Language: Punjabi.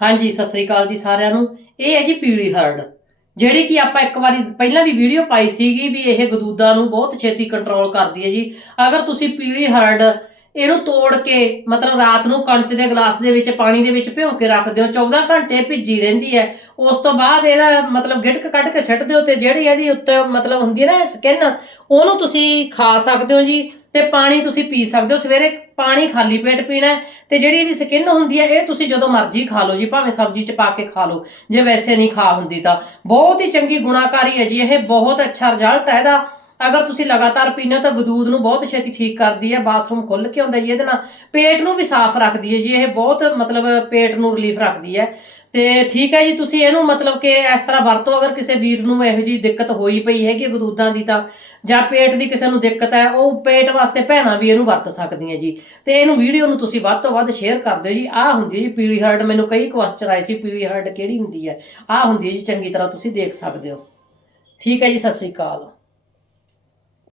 ਹਾਂਜੀ, ਸਤਿ ਸ੍ਰੀ ਅਕਾਲ ਜੀ ਸਾਰਿਆਂ ਨੂੰ। ਇਹ ਹੈ ਜੀ ਪੀਲੀ ਹਰਡ ਜਿਹੜੀ ਕਿ ਆਪਾਂ ਇੱਕ ਵਾਰੀ ਪਹਿਲਾਂ ਵੀ ਵੀਡੀਓ ਪਾਈ ਸੀਗੀ ਵੀ ਇਹ ਗਦੂਦਾਂ ਨੂੰ ਬਹੁਤ ਛੇਤੀ ਕੰਟਰੋਲ ਕਰਦੀ ਹੈ ਜੀ। ਅਗਰ ਤੁਸੀਂ ਪੀਲੀ ਹਰਡ ਇਹਨੂੰ ਤੋੜ ਕੇ, ਮਤਲਬ ਰਾਤ ਨੂੰ ਕੰਚ ਦੇ ਗਲਾਸ ਦੇ ਵਿੱਚ, ਪਾਣੀ ਦੇ ਵਿੱਚ ਭਿਉਂ ਕੇ ਰੱਖ ਦਿਓ 14 ਘੰਟੇ ਭਿੱਜੀ ਰਹਿੰਦੀ ਹੈ। ਉਸ ਤੋਂ ਬਾਅਦ ਇਹਦਾ ਮਤਲਬ ਗਿਟਕ ਕੱਢ ਕੇ ਸਿੱਟ ਦਿਓ ਤੇ ਜਿਹੜੀ ਇਹਦੀ ਉੱਤੇ ਮਤਲਬ ਹੁੰਦੀ ਹੈ ਨਾ ਸਕਿਨ ਉਹਨੂੰ ਤੁਸੀਂ ਖਾ ਸਕਦੇ ਹੋ ਜੀ। ਤੇ ਪਾਣੀ ਤੁਸੀਂ ਪੀ ਸਕਦੇ ਹੋ। ਸਵੇਰੇ ਪਾਣੀ ਖਾਲੀ ਪੇਟ ਪੀਣਾ ਹੈ ਤੇ ਜਿਹੜੀ ਇਹਦੀ ਸਕਿਨ ਹੁੰਦੀ ਹੈ, ਇਹ ਤੁਸੀਂ ਜਦੋਂ ਮਰਜ਼ੀ ਖਾ ਲਓ ਜੀ, ਭਾਵੇਂ ਸਬਜ਼ੀ ਚ ਪਾ ਕੇ ਖਾ ਲਓ। ਜੇ ਵੈਸੇ ਨਹੀਂ ਖਾ ਹੁੰਦੀ ਤਾਂ। ਬਹੁਤ ਹੀ ਚੰਗੀ ਗੁਣਾਕਾਰੀ ਹੈ ਜੀ, ਇਹ ਬਹੁਤ ਅੱਛਾ ਰਿਜ਼ਲਟ ਹੈ ਇਹਦਾ। ਅਗਰ ਤੁਸੀਂ ਲਗਾਤਾਰ ਪੀਨੇ ਹੋ ਤਾਂ ਗਦੂਦ ਨੂੰ ਬਹੁਤ ਛੇਤੀ ਠੀਕ ਕਰਦੀ ਹੈ, ਬਾਥਰੂਮ ਖੁੱਲ ਕੇ ਆਉਂਦਾ ਜੀ, ਇਹਦੇ ਨਾਲ। ਪੇਟ ਨੂੰ ਵੀ ਸਾਫ਼ ਰੱਖਦੀ ਹੈ ਜੀ, ਇਹ ਬਹੁਤ ਮਤਲਬ ਪੇਟ ਨੂੰ ਰਿਲੀਫ ਰੱਖਦੀ ਹੈ। ਤੇ ਠੀਕ ਹੈ ਜੀ, ਤੁਸੀਂ ਇਹਨੂੰ ਮਤਲਬ ਕਿ ਇਸ ਤਰ੍ਹਾਂ ਵਰਤੋ, ਅਗਰ ਕਿਸੇ ਵੀਰ ਨੂੰ ਇਹੋ ਜੀ ਦਿੱਕਤ ਹੋਈ ਪਈ ਹੈਗੀ ਗਦੂਦਾਂ ਦੀ ਤਾਂ, ਜਾਂ ਪੇਟ ਦੀ ਕਿਸੇ ਨੂੰ ਦਿੱਕਤ ਹੈ, ਉਹ ਪੇਟ ਵਾਸਤੇ ਭੈਣਾਂ ਵੀ ਇਹਨੂੰ ਵਰਤ ਸਕਦੀਆਂ ਜੀ। ਤੇ ਇਹਨੂੰ ਵੀਡੀਓ ਨੂੰ ਤੁਸੀਂ ਵੱਧ ਤੋਂ ਵੱਧ ਸ਼ੇਅਰ ਕਰ ਦਿਓ ਜੀ। ਆਹ ਹੁੰਦੀ ਹੈ ਜੀ ਪੀਲੀ ਹਰਡ, ਮੈਨੂੰ ਕਈ ਕੁਐਸਚਨ ਆਏ ਸੀ, ਪੀਲੀ ਹਰਡ ਕਿਹੜੀ ਹੁੰਦੀ ਹੈ? ਆਹ ਹੁੰਦੀ ਹੈ ਜੀ, ਚੰਗੀ ਤਰ੍ਹਾਂ ਤੁਸੀਂ ਦੇਖ ਸਕਦੇ ਹੋ। ਠੀਕ ਹੈ ਜੀ, ਸਤਿ ਸ੍ਰੀ ਅਕਾਲ।